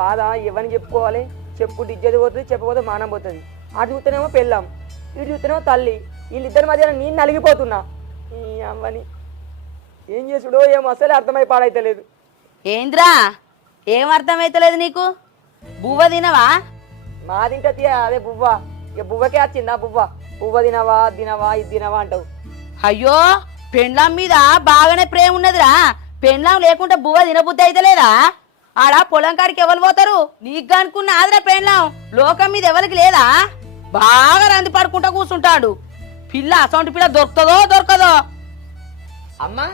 బాధ ఎవరిని చెప్పుకోవాలి? చెప్పుకుంటే ఇజ్జత పోతుంది, చెప్పకపోతే మానం పోతుంది. అటు చూస్తేనేమో పెళ్ళాం, ఇటు చూస్తేనేమో తల్లి. వీళ్ళిద్దరి మధ్య నేను నలిగిపోతున్నా. ఈ అమ్మని ఏం చేసుడో ఏమో అసలే అర్థమై పాడైతలేదు. ఏంద్రా ఏం అర్థమైతలేదు నీకు? బువ్వ తినవా? మా తింటే అదే బువ్వ. ఇక బువ్వకే వచ్చిందా బువ్వ? బువ్వ తినవా తినవా ఇది తినవా అంటావు. అయ్యో పెండ్లాం మీద బాగానే ప్రేమ ఉన్నదిరా. పెండ్లాం లేకుంటే బువ్వ తినబుద్ధి అయితలేదా? ఆడ పొలం కాడికి ఎవరు పోతారు? నీకు అనుకున్న ఆదరా పెండ్లాం లోకం మీద ఎవరికి లేదా? బాగా రంది పడుకుంటా కూర్చుంటాడు. పిల్ల అసొంటి పిల్ల దొరుకుతుందో దొరకదో. అమ్మా